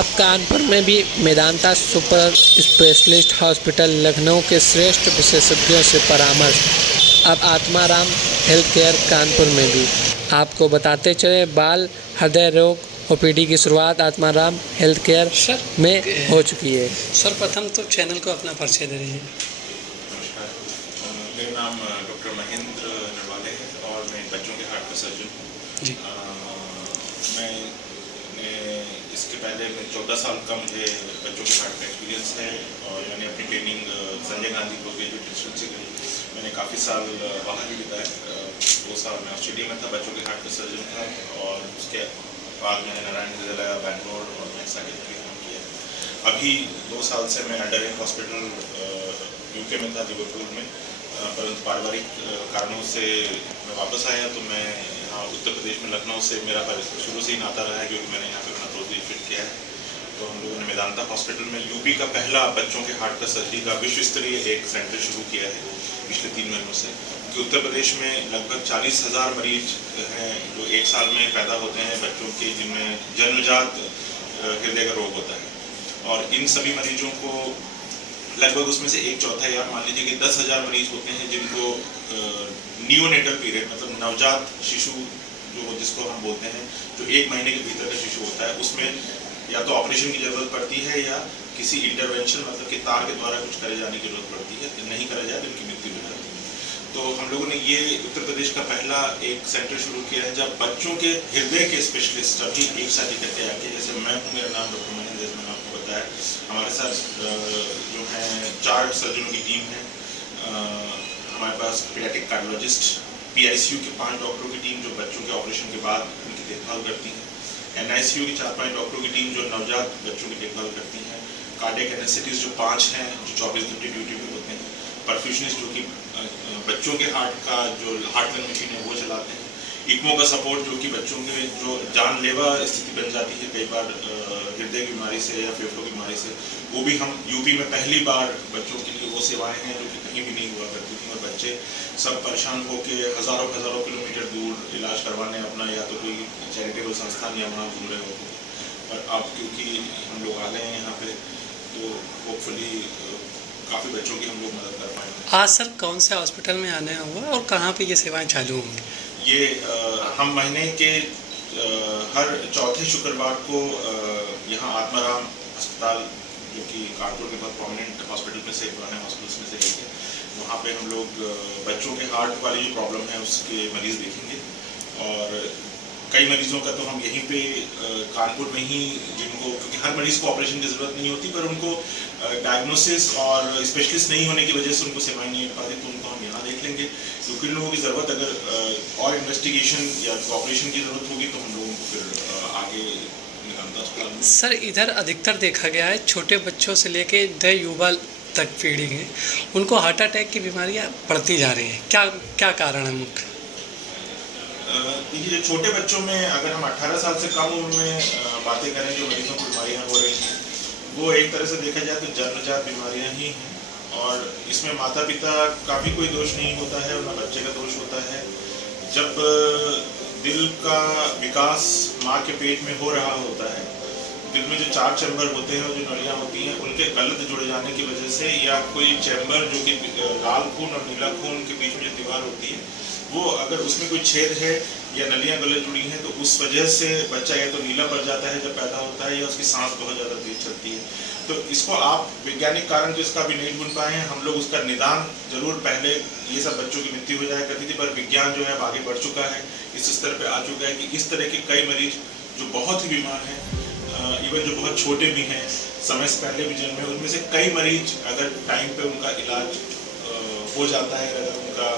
अब कानपुर में भी Medanta super specialist hospital Lucknow के श्रेष्ठ विशेषज्ञों से परामर्श। अब आत्माराम हेल्थ केयर कानपुर में भी। आपको बताते चले, बाल हृदय रोग ओपीडी की शुरुआत आत्माराम हेल्थ केयर में हो चुकी है। सर, प्रथम तो चैनल को अपना परिचय दे दीजिए। नमस्कार, मेरा नाम डॉक्टर महेंद्र नरवाले है और मैं बच्चों के हार्ट का सर्जन हूँ जी। इसके पहले मैं 14 साल का मुझे बच्चों के हार्ट का एक्सपीरियंस है और मैंने अपनी training Sanjay Gandhi graduate institute से करी। मैंने काफ़ी साल बाहर भी बिताए। 2 साल मैं ऑस्ट्रेलिया में था, बच्चों के हार्ट का सर्जन था, और उसके बाद मैंने नारायण हृदयालय, बैंगलोर और मैक्सा के लिए काम किया। अभी 2 साल से मैं अंडर हॉस्पिटल यूके में था, लिवरपूल में, परंतु पारिवारिक कारणों से मैं वापस आया। तो मैं यहाँ उत्तर प्रदेश में लखनऊ से मेरा शुरू से ही नाता रहा है, क्योंकि मैंने यहाँ पे अपना प्रोजेक्ट फिट किया है। तो हम लोगों ने मेदांता हॉस्पिटल में यूपी का पहला बच्चों के हार्ट का सर्जरी का विश्व स्तरीय एक सेंटर शुरू किया है पिछले 3 महीनों से। कि उत्तर प्रदेश में लगभग 40,000 मरीज हैं जो 1 साल में पैदा होते हैं बच्चों के, जिनमें जन्मजात हृदय का रोग होता है। और इन सभी मरीजों को लगभग उसमें से 1/4 या मान लीजिए कि 10,000 मरीज होते हैं जिनको नियोनेटल पीरियड, मतलब नवजात शिशु जो जिसको हम बोलते हैं, जो 1 महीने के भीतर का शिशु होता है, उसमें या तो ऑपरेशन की जरूरत पड़ती है या किसी इंटरवेंशन, मतलब कि तार के द्वारा कुछ करे जाने की जरूरत पड़ती है। नहीं करा जाए तो उनकी मृत्यु हो जाती है। तो हम लोगों ने ये उत्तर प्रदेश का पहला एक सेंटर शुरू किया है जब बच्चों के हृदय के स्पेशलिस्ट अभी एक साथ इकट्ठे आके, जैसे मैं हूँ, मेरा नाम डॉक्टर महेंद्र, जैसे मैंने आपको बताया, हमारे साथ जो है 4 सर्जनों की टीम है। हमारे पास पीडियाट्रिक कार्डियोलॉजिस्ट, PICU के 5 डॉक्टरों की टीम जो बच्चों के ऑपरेशन के बाद उनकी देखभाल करती है, NICU की 4-5 डॉक्टरों की टीम जो नवजात बच्चों की देखभाल करती है, कार्डियक एनेस्थेटिस्ट जो 5 हैं जो 24 घंटे ड्यूटी पे होते हैं, परफ्यूशनिस्ट जो कि बच्चों के हार्ट का जो हार्ट लंग मशीन है वो चलाते हैं, इक्मो का सपोर्ट जो कि बच्चों के जो जानलेवा स्थिति बन जाती है कई बार हृदय की बीमारी से या फेफड़ों की बीमारी से, वो भी हम यूपी में पहली बार बच्चों के लिए वो सेवाएं हैं जो कि कहीं भी नहीं हुआ करती थी। और बच्चे सब परेशान होकर हज़ारों किलोमीटर दूर इलाज करवाने अपना या तो कोई चैरिटेबल संस्थान या वहाँ घूम रहे होते, पर अब क्योंकि हम लोग आ गए हैं यहाँ पे, तो होपफुली काफ़ी बच्चों की हम लोग मदद कर पाएंगे। आज सर कौन से हॉस्पिटल में आने हुआ और कहाँ पे ये सेवाएं चालू होंगी? ये हम महीने के हर चौथे शुक्रवार को यहाँ आत्माराम अस्पताल, जो कि कानपुर के बहुत प्रोमिनेंट हॉस्पिटल में से, पुराने हॉस्पिटल्स में से एक है, वहाँ पे हम लोग बच्चों के हार्ट वाली जो प्रॉब्लम है उसके मरीज़ देखेंगे। और कई मरीजों का तो हम यहीं पे कानपुर में ही, जिनको, क्योंकि हर मरीज को ऑपरेशन की ज़रूरत नहीं होती, पर उनको डायग्नोसिस और स्पेशलिस्ट नहीं होने की वजह से उनको सेवाएं नहीं मिल पाती, तो उनको हम यहाँ देख लेंगे। क्योंकि इन लोगों की ज़रूरत अगर और इन्वेस्टिगेशन या ऑपरेशन की ज़रूरत होगी तो हम लोगों को फिर आगे निकलता अस्पताल। सर, इधर अधिकतर देखा गया है छोटे बच्चों से लेके युवा तक पीढ़ी है, उनको हार्ट अटैक की बीमारियाँ बढ़ती जा रही हैं। क्या कारण है मुख्य? देखिए, छोटे बच्चों में अगर हम 18 साल से कम उम्र में बातें करें, जो मरीजों को बीमारियाँ हो रही हैं, वो एक तरह से देखा जाए तो जन्मजात बीमारियाँ ही हैं। और इसमें माता पिता का भी कोई दोष नहीं होता है, ना बच्चे का दोष होता है। जब दिल का विकास माँ के पेट में हो रहा होता है, दिल में जो 4 चैम्बर होते हैं और जो नलियाँ होती हैं, उनके गलत जुड़ जाने की वजह से, या कोई चैम्बर जो कि लाल खून और नीला खून के बीच में जो दीवार होती है, वो अगर उसमें कोई छेद है या नलियाँ गलत जुड़ी हैं, तो उस वजह से बच्चा या तो नीला पड़ जाता है जब पैदा होता है, या उसकी सांस बहुत ज़्यादा तेज चलती है। तो इसको आप वैज्ञानिक कारण तो इसका भी नहीं ढूंढ पाए हैं। हम लोग उसका निदान जरूर, पहले ये सब बच्चों की मृत्यु हो जाया करती थी, पर विज्ञान जो है अब आगे बढ़ चुका है, इस स्तर पर आ चुका है कि इस तरह के कई मरीज जो बहुत ही बीमार हैं, इवन जो बहुत छोटे भी हैं, समय से पहले भी जन्मे, उनमें से कई मरीज अगर टाइम पे उनका इलाज हो जाता है, अगर उनका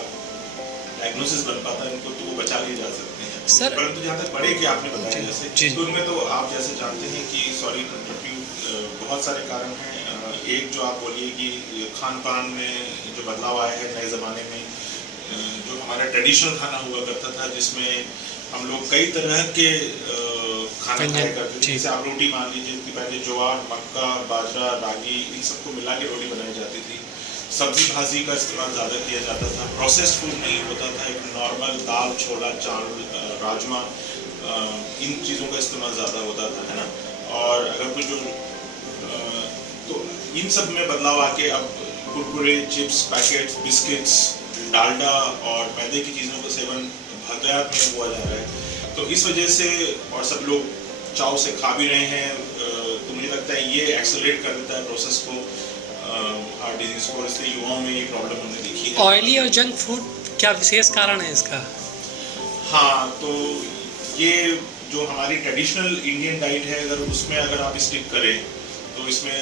डायग्नोसिस बन पाता है उनको, तो वो बचा लिए जा सकते हैं सर। परंतु जहाँ तक बड़े के आपने बताया जैसे, तो उनमें तो आप जैसे जानते हैं कि बहुत सारे कारण हैं। एक जो आप बोलिए कि खान पान में जो बदलाव आया है नए ज़माने में, जो हमारा ट्रेडिशनल खाना हुआ करता था, जिसमें हम लोग कई तरह के खाना खाया करते थे। जैसे आप रोटी मान लीजिए कि पहले ज्वार, मक्का, बाजरा, रागी, इन सबको मिला के रोटी बनाई जाती थी। सब्जी भाजी का इस्तेमाल ज़्यादा किया जाता था, प्रोसेस्ड फूड नहीं होता था, एक नॉर्मल दाल, छोला, चावल, राजमा, इन चीज़ों का इस्तेमाल ज़्यादा होता था, है ना। और अगर कुछ जो तो इन सब में बदलाव आके अब Kurkure, chips, packets, biscuits, Dalda और मैदे की चीज़ों का सेवन हतायात में हुआ जा रहा है। तो इस वजह से और सब लोग चाव से खा भी रहे हैं, तो मुझे लगता है ये एक्सेलरेट कर देता है प्रोसेस को, हार्ट डिजीज को, इसलिए युवाओं में ये प्रॉब्लम हमने देखी है। ऑयली और जंक फूड क्या विशेष कारण है इसका? हाँ, तो ये जो हमारी ट्रेडिशनल इंडियन डाइट है, अगर आप स्टिक करें तो इसमें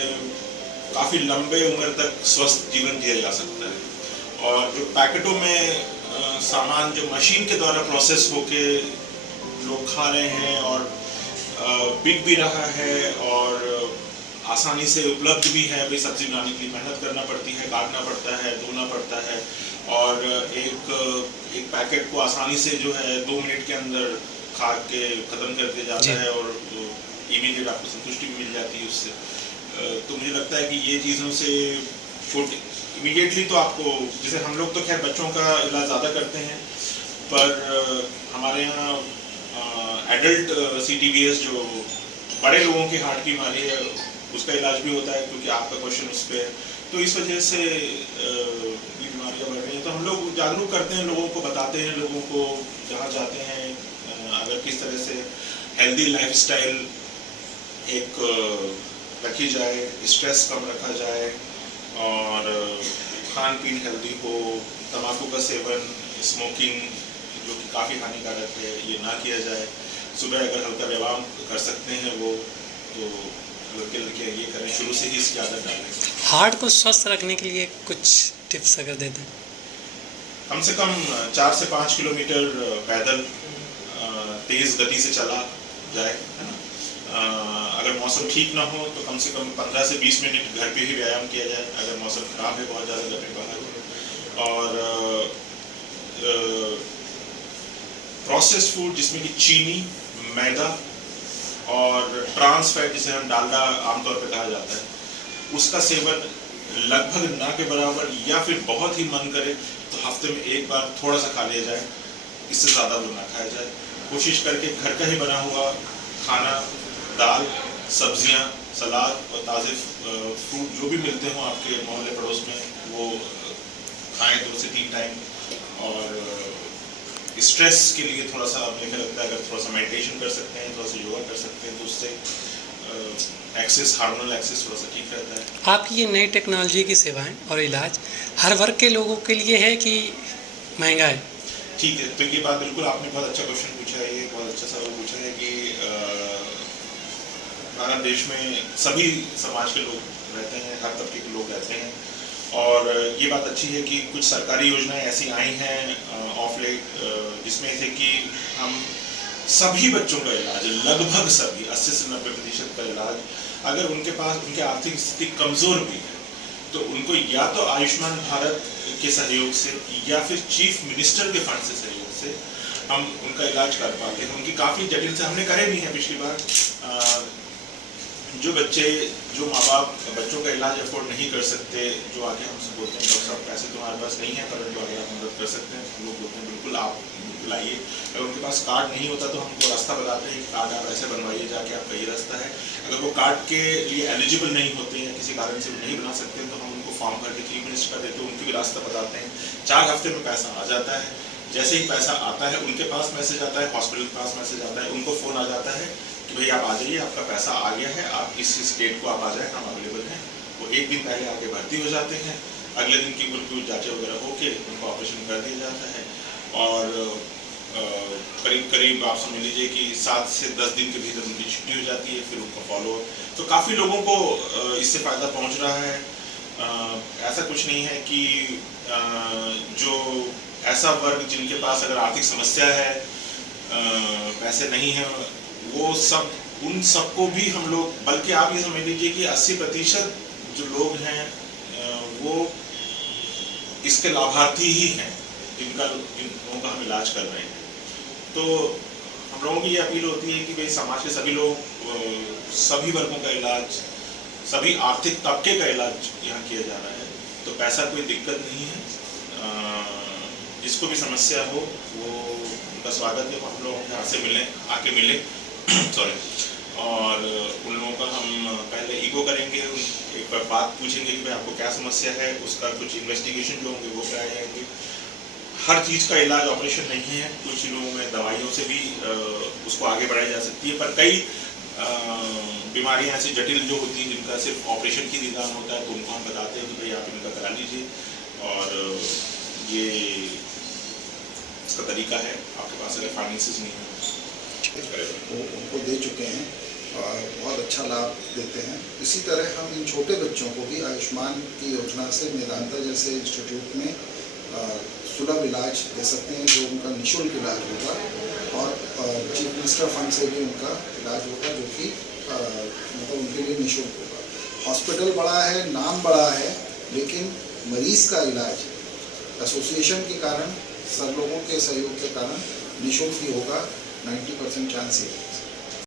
काफ़ी लंबे उम्र तक स्वस्थ जीवन जिया जा सकता है। और जो पैकेटों में सामान जो मशीन के द्वारा प्रोसेस होके लोग खा रहे हैं और बिक भी रहा है और आसानी से उपलब्ध भी है, भाई सब्जी बनाने के लिए मेहनत करना पड़ती है, काटना पड़ता है, धोना पड़ता है, और एक पैकेट को आसानी से जो है 2 मिनट के अंदर खा के ख़त्म कर दिया जाता है और इमीडिएट आपको संतुष्टि भी मिल जाती है उससे। तो मुझे लगता है कि ये चीज़ों से फूड इमीडिएटली तो आपको, जैसे हम लोग तो खैर बच्चों का इलाज ज़्यादा करते हैं, पर हमारे यहाँ एडल्ट CTBS जो बड़े लोगों की हार्ट की बीमारी है उसका इलाज भी होता है, क्योंकि आपका क्वेश्चन उस पर है। तो इस वजह से ये बीमारियाँ बढ़ रही हैं। तो हम लोग जागरूक करते हैं, लोगों को बताते हैं, लोगों को जहाँ जाते हैं अगर किस तरह से हेल्दी लाइफस्टाइल एक रखी जाए, स्ट्रेस कम रखा जाए और खान पीन हेल्दी हो, तम्बाकू का सेवन, स्मोकिंग जो कि काफ़ी हानिकारक है, ये ना किया जाए। सुबह अगर हल्का व्यायाम कर सकते हैं वो, तो लड़के लड़कियाँ ये करें, शुरू से ही इसकी आदत डालें। हार्ट को स्वस्थ रखने के लिए कुछ टिप्स अगर दे दें? कम से कम 4 से 5 किलोमीटर पैदल तेज़ गति से चला जाए, है ना। अगर मौसम ठीक ना हो तो कम से कम 15 से 20 मिनट घर पे ही व्यायाम किया जाए, अगर मौसम ख़राब है बहुत ज़्यादा, घर पे बाहर हो। और प्रोसेस्ड फूड जिसमें कि चीनी, मैदा और ट्रांस फैट जिसे हम डालडा आमतौर पे कहा जाता है, उसका सेवन लगभग ना के बराबर या फिर बहुत ही मन करे तो हफ्ते में एक बार थोड़ा सा खा लिया जाए, इससे ज़्यादा वो ना खाया जाए। कोशिश करके घर का ही बना हुआ खाना, दाल, सब्जियां, सलाद और ताज़े फ्रूट जो भी मिलते हों आपके मोहल्ले पड़ोस में, वो खाएं 2 से 3 टाइम। और स्ट्रेस के लिए थोड़ा सा मुझे लगता है अगर थोड़ा सा मेडिटेशन कर सकते हैं, थोड़ा सा योगा कर सकते हैं, तो उससे हार्मोनल एक्सेस थोड़ा सा ठीक रहता है। आपकी ये नई टेक्नोलॉजी की सेवाएं और इलाज हर वर्ग के लोगों के लिए है कि महंगा है? ठीक है, तो ये बात बिल्कुल आपने बहुत अच्छा क्वेश्चन पूछा है, ये बहुत अच्छा सवाल पूछा है कि भारत देश में सभी समाज के लोग रहते हैं, हर तबके के लोग रहते हैं। और ये बात अच्छी है कि कुछ सरकारी योजनाएं ऐसी आई हैं ऑफ लेट, जिसमें से कि हम सभी बच्चों का इलाज, लगभग सभी 80 से 90% का इलाज, अगर उनके पास उनकी आर्थिक स्थिति कमज़ोर भी है तो उनको या तो आयुष्मान भारत के सहयोग से या फिर चीफ मिनिस्टर के फंड से सहयोग से हम उनका इलाज कर पाते हैं। उनकी काफ़ी जटिल से हमने करे भी हैं पिछली बार। जो माँ बाप बच्चों का इलाज अफोर्ड नहीं कर सकते, जो आगे हमसे बोलते हैं डॉक्टर साहब पैसे तुम्हारे पास नहीं है परंतु अगर आप मदद कर सकते हैं, हम लोग बोलते हैं बिल्कुल आप लाइए। अगर उनके पास कार्ड नहीं होता तो हमको रास्ता बताते हैं कि कार्ड आप ऐसे बनवाइए जाके, आपका ये रास्ता है। अगर वो कार्ड के लिए एलिजिबल नहीं होते या किसी कारण से नहीं बना सकते तो हम उनको फॉर्म भर के चीफ मिनिस्टर का देते हैं, उनके भी रास्ता बताते हैं। 4 हफ्ते में पैसा आ जाता है। जैसे ही पैसा आता है उनके पास मैसेज आता है, हॉस्पिटल के पास मैसेज आता है, उनको फ़ोन आ जाता है कि भाई आप आ जाइए, आपका पैसा आ गया है, आप इस डेट को आप आ जाए, हम अवेलेबल हैं। वो एक दिन पहले आके भर्ती हो जाते हैं, अगले दिन की उनकी जाँचें वगैरह होके उनको ऑपरेशन कर दिया जाता है। और करीब आप समझ लीजिए कि 7 से 10 दिन के भीतर उनकी छुट्टी हो जाती है, फिर उनका फॉलो। तो काफ़ी लोगों को इससे फ़ायदा पहुँच रहा है। ऐसा कुछ नहीं है कि जो ऐसा वर्ग जिनके पास अगर आर्थिक समस्या है, पैसे नहीं है, वो सब, उन सबको भी हम लोग, बल्कि आप ये समझ लीजिए कि 80% जो लोग हैं वो इसके लाभार्थी ही हैं, इन लोगों का हम इलाज कर रहे हैं। तो हम लोगों की ये अपील होती है कि भाई समाज के सभी लोग, सभी वर्गों का इलाज, सभी आर्थिक तबके का इलाज यहाँ किया जा रहा है। तो पैसा कोई दिक्कत नहीं है। जिसको भी समस्या हो वो उनका स्वागत है, हम लोग यहाँ से मिलें, आके मिलें सॉरी। और उन लोगों का हम पहले ईगो करेंगे, एक बार बात पूछेंगे कि भाई आपको क्या समस्या है, उसका कुछ इन्वेस्टिगेशन जो होंगे वो कराए जाएंगे। हर चीज़ का इलाज ऑपरेशन नहीं है, कुछ लोगों में दवाइयों से भी उसको आगे बढ़ाई जा सकती है, पर कई बीमारियां ऐसी जटिल जो होती हैं जिनका सिर्फ ऑपरेशन ही निदान होता है, तो उनको हम बताते हैं कि भाई आप इनका करा लीजिए और ये इसका तरीका है। आपके पास अगर फाइनेंसेस नहीं है वो उनको दे चुके हैं और बहुत अच्छा लाभ देते हैं। इसी तरह हम इन छोटे बच्चों को भी आयुष्मान की योजना से मेदांता जैसे इंस्टीट्यूट में सुलभ इलाज दे सकते हैं, जो उनका निःशुल्क इलाज होगा और चीफ मिनिस्टर फंड से भी उनका इलाज होगा, जो कि मतलब उनके लिए निःशुल्क होगा। हॉस्पिटल बड़ा है, नाम बड़ा है, लेकिन मरीज़ का इलाज एसोसिएशन के कारण, सब लोगों के सहयोग के कारण निःशुल्क ही होगा। 90% चांस है।